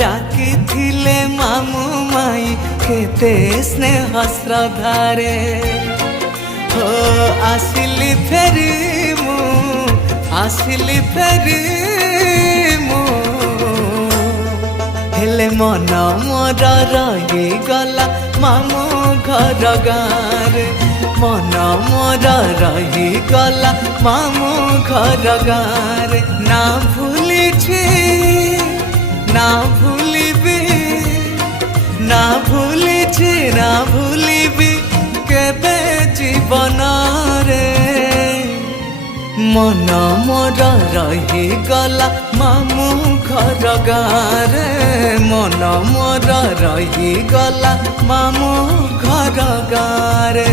ডাকিছিলে মামু মাই কেতে স্নেহ শ্রদ্ধারে ও আসিলি ফেরি মু আসিলি ফেরি মু হেলে মন মোর রহিগলা মামু ঘর গাঁরে মন মোর রহিগলা মামু ঘর গাঁরে না ভুলিছি না ভুলিবি না ভুলিছি না ভুলিবি কেবে জীবনরে মন মোর রহিগলা মামু ঘর গাঁরে মন মোর রহিগলা মামু ঘর গাঁরে।